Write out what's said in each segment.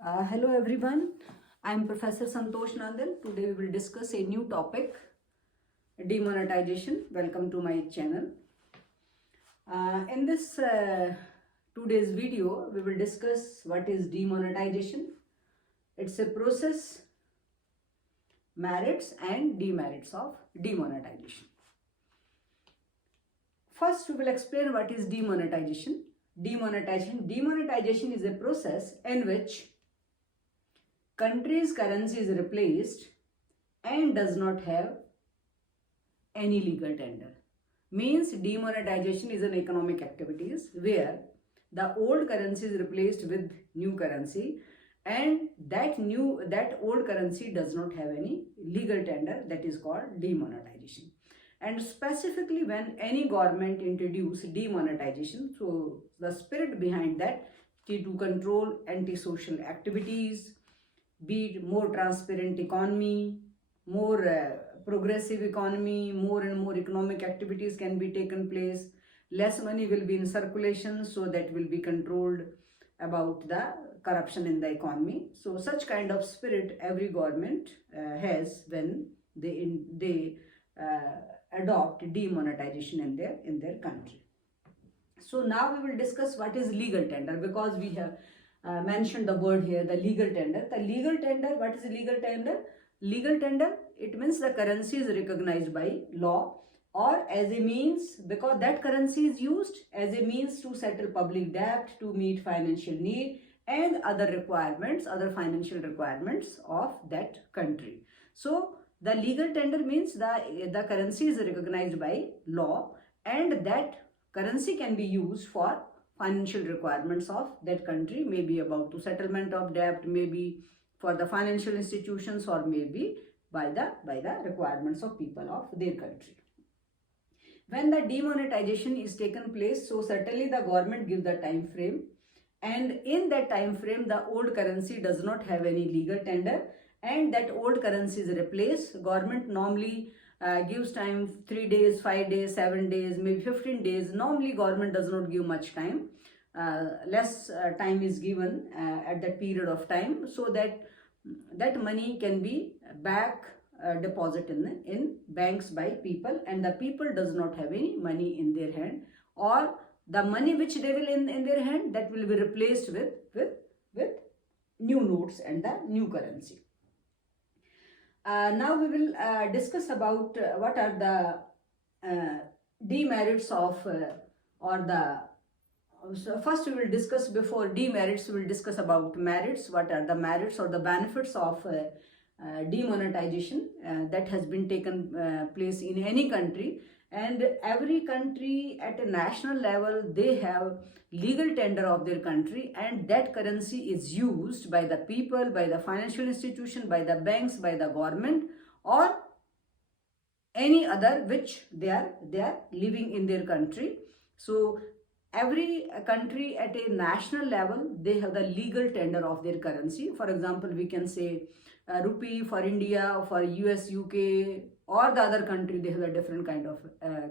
Hello everyone, I am Professor Santosh Nandan. Today we will discuss a new topic, demonetization. Welcome to my channel. In this today's video, we will discuss what is demonetization. It's a process, merits and demerits of demonetization. First, we will explain what is demonetization. Demonetization is a process in which country's currency is replaced and does not have any legal tender. Means demonetization is an economic activities where the old currency is replaced with new currency and that old currency does not have any legal tender. That is called demonetization. And specifically when any government introduce demonetization, so the spirit behind that is to control antisocial activities, be it more transparent economy, more progressive economy, more and more economic activities can be taken place, less money will be in circulation, so that will be controlled about the corruption in the economy. So such kind of spirit every government has when they adopt demonetization in their country. So now we will discuss what is legal tender, because we have mentioned the word here, the legal tender. The legal tender, what is legal tender? Legal tender, it means the currency is recognized by law or as a means, because that currency is used as a means to settle public debt, to meet financial need and other requirements, other financial requirements of that country. So the legal tender means the currency is recognized by law and that currency can be used for financial requirements of that country, maybe about to settlement of debt, maybe for the financial institutions, or maybe by the requirements of people of their country. When the demonetization is taken place, so certainly the government gives the time frame, and in that time frame the old currency does not have any legal tender and that old currency is replaced. Government normally gives time 3 days, 5 days, 7 days, maybe 15 days. Normally government does not give much time. Less time is given at that period of time, so that money can be back deposit in banks by people, and the people does not have any money in their hand, or the money which they will in their hand, that will be replaced with new notes and the new currency. Now we will discuss about what are the demerits of or the so first we will discuss, before demerits we will discuss about merits. What are the merits or the benefits of demonetization that has been taken place in any country. And every country at a national level, they have legal tender of their country, and that currency is used by the people, by the financial institution, by the banks, by the government, or any other which they are living in their country. So every country at a national level, they have the legal tender of their currency. For example, we can say rupee for India, for US, UK, or the other country, they have a different kind of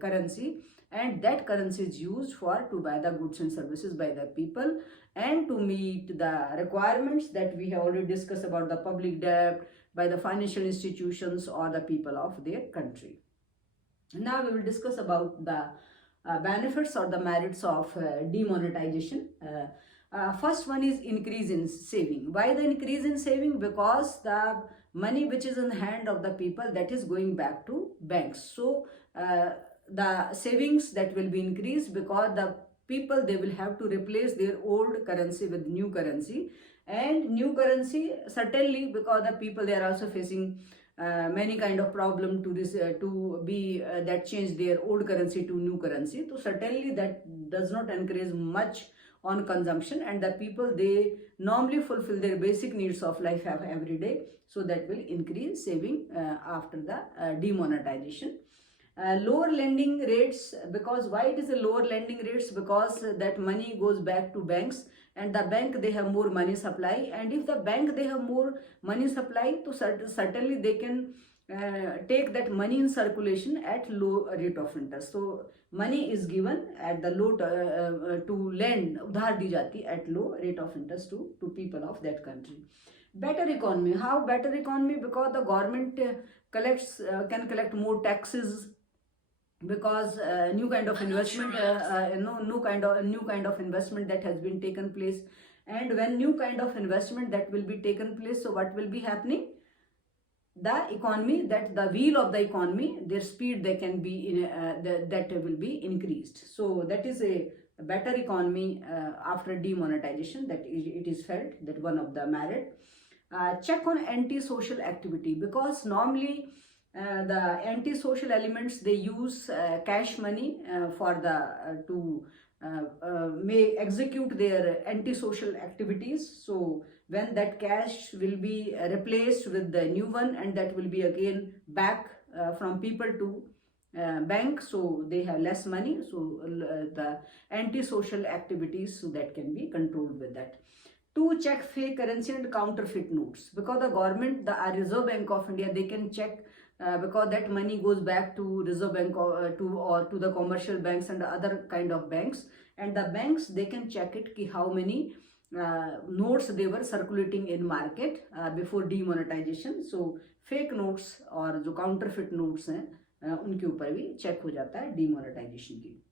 currency, and that currency is used for to buy the goods and services by the people and to meet the requirements that we have already discussed about the public debt by the financial institutions or the people of their country. Now we will discuss about the benefits or the merits of demonetization. First one is increase in saving. Why the increase in saving? Because the money which is in the hand of the people, that is going back to banks. So the savings that will be increased, because the people, they will have to replace their old currency with new currency, and new currency certainly, because the people, they are also facing many kind of problem to this that change their old currency to new currency. So certainly that does not encourage much on consumption, and the people, they normally fulfill their basic needs of life every day. So that will increase saving after the demonetization. Lower lending rates, because why it is a lower lending rates? Because that money goes back to banks, and the bank, they have more money supply, and if the bank, they have more money supply, to certainly they can take that money in circulation at low rate of interest. So money is given at the low to lend, udhar di jati at low rate of interest to people of that country. Better economy. How better economy? Because the government can collect more taxes, because new kind of investment, new kind of investment that has been taken place. And when new kind of investment that will be taken place, so what will be happening? The economy, that the wheel of the economy, their speed, they can be in that will be increased. So that is a better economy after demonetization, that it is felt that one of the merit. Check on anti-social activity, because normally the anti-social elements, they use cash money for the may execute their anti-social activities. So when that cash will be replaced with the new one, and that will be again back from people to bank, so they have less money. So the anti-social activities, so that can be controlled with that. To check fake currency and counterfeit notes, because the government, the Reserve Bank of India, they can check because that money goes back to Reserve Bank to the commercial banks and the other kind of banks, and the banks, they can check it ki how many notes they were circulating in market before demonetization. So fake notes और जो counterfeit notes हैं उनके ऊपर भी check हो जाता है demonetization की.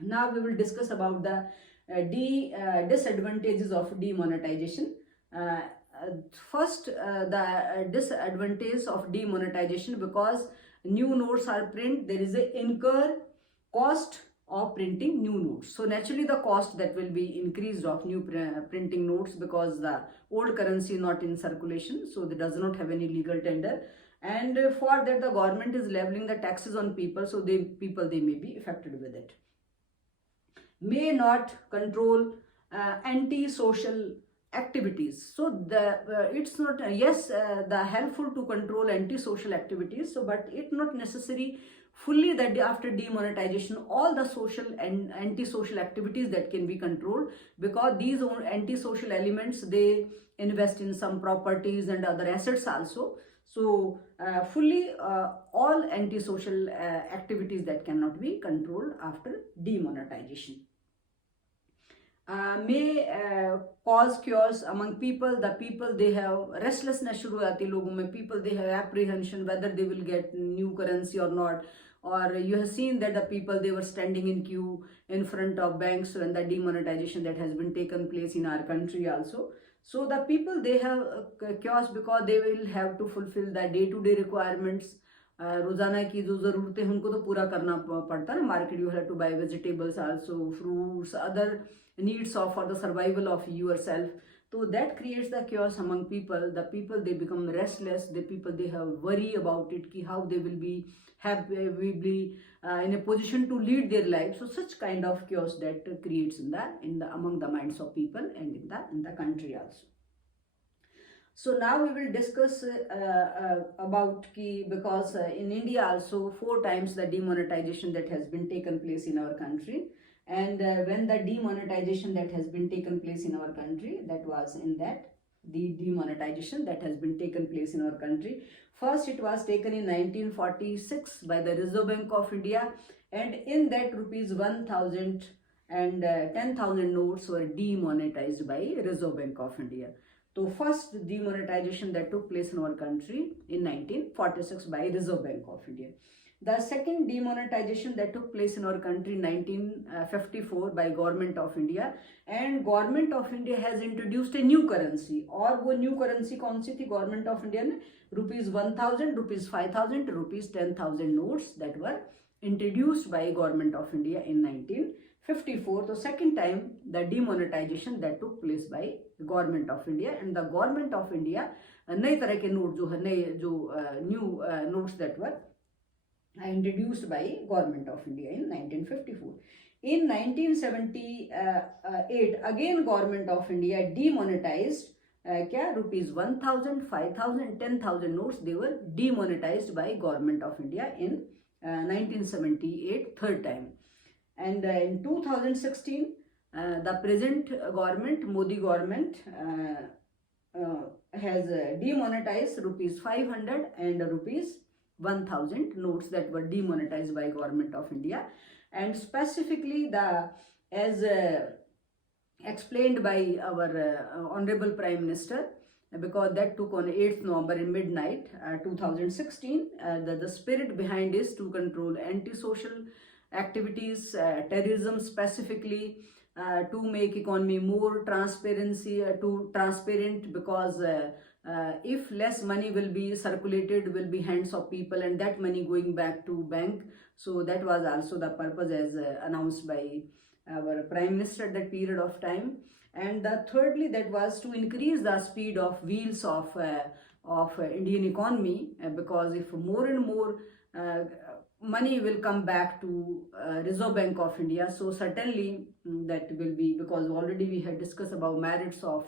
Now we will discuss about the disadvantages of demonetization. First, the disadvantage of demonetization, because new notes are print, there is a incur cost of printing new notes. So naturally the cost that will be increased of new printing notes, because the old currency not in circulation, so it does not have any legal tender, and for that the government is leveling the taxes on people, so they may be affected with it. May not control anti-social activities. So the it's not yes the helpful to control anti-social activities, so but it not necessary fully that after demonetization all the social and anti-social activities that can be controlled, because these anti-social elements, they invest in some properties and other assets also. So fully all anti-social activities that cannot be controlled after demonetization. May cause chaos among people. The people, they have restlessness शुरू हो जाती है लोगों में. People, they have apprehension whether they will get new currency or not. Or you have seen that the people, they were standing in queue in front of banks when the demonetization that has been taken place in our country also. So the people, they have chaos because they will have to fulfill the day-to-day requirements. रोजाना की जो ज़रूरतें हैं उनको तो पूरा करना पड़ता है ना. Market you have to buy vegetables also, fruits, other needs of for the survival of yourself. So that creates the chaos among people. The people, they become restless. The people, they have worry about it, ki how they will be in a position to lead their life. So such kind of chaos that creates in the among the minds of people and in the country also. So now we will discuss about ki, because in India also 4 times the demonetization that has been taken place in our country. And when the demonetization that has been taken place in our country, that was in that the demonetization that has been taken place in our country. First, it was taken in 1946 by the Reserve Bank of India, and in that rupees 1000 and 10,000 notes were demonetized by Reserve Bank of India. So first demonetization that took place in our country in 1946 by Reserve Bank of India. The second demonetization that took place in our country in 1954 by Government of India, and Government of India has introduced a new currency. और वो new currency कौन सी थी Government of India ने? Rupees 1000, rupees 5000, rupees 10,000 notes that were introduced by Government of India in 1954. So second time the demonetization that took place by Government of India, and the Government of India नए तरह के note जो है, नए जो new notes that were introduced by Government of India in 1954. In 1978 again Government of India demonetized rupees 1000, 5000, 10,000 notes, they were demonetized by Government of India in 1978 third time. And in 2016 the present government, Modi government, has demonetized rupees 500 and rupees 1000 notes that were demonetized by government of India. And specifically, the as explained by our honorable prime minister, because that took on 8th November in midnight 2016, the spirit behind is to control antisocial activities, terrorism specifically, to make economy more transparent, because if less money will be circulated, will be hands of people, and that money going back to bank. So that was also the purpose as announced by our prime minister at that period of time. And thirdly, that was to increase the speed of wheels of Indian economy, because if more and more money will come back to Reserve Bank of India, so certainly that will be, because already we had discussed about merits of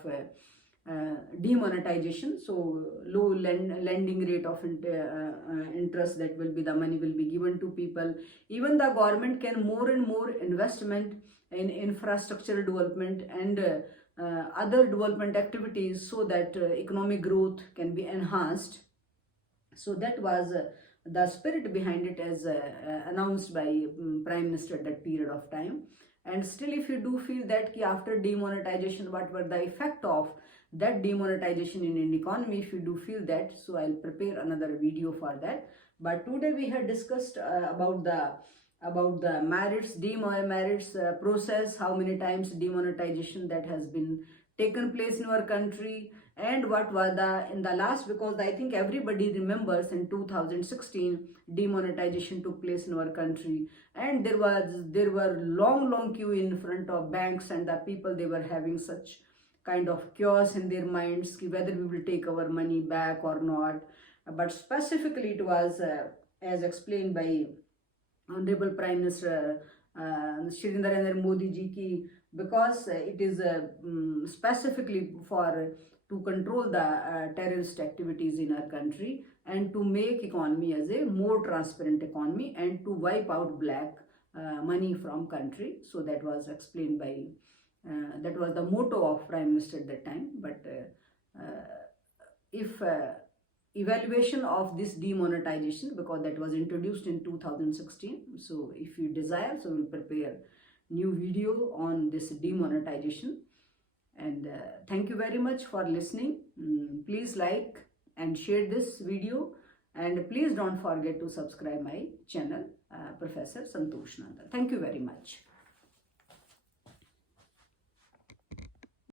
demonetization. So low lending rate of interest, that will be, the money will be given to people. Even the government can more and more investment in infrastructural development and other development activities, so that economic growth can be enhanced. So that was the spirit behind it, as announced by prime minister at that period of time. And still, if you do feel that after demonetization, what were the effect of that demonetization in Indian economy, if you do feel that, so I'll prepare another video for that. But today we had discussed about the merits, demerits process, how many times demonetization that has been taken place in our country, and what was the in the last, because I think everybody remembers in 2016 demonetization took place in our country, and there were long queue in front of banks, and the people, they were having such kind of chaos in their minds, whether we will take our money back or not. But specifically, it was as explained by honorable prime minister Shri Narendra Modi ji ki, because it is specifically for to control the terrorist activities in our country, and to make economy as a more transparent economy, and to wipe out black money from country. So that was explained by that was the motto of prime minister at that time. But if evaluation of this demonetization, because that was introduced in 2016, so if you desire, so we'll prepare new video on this demonetization. And thank you very much for listening. Please like and share this video, and please don't forget to subscribe my channel, Professor Santosh Nanda. Thank you very much.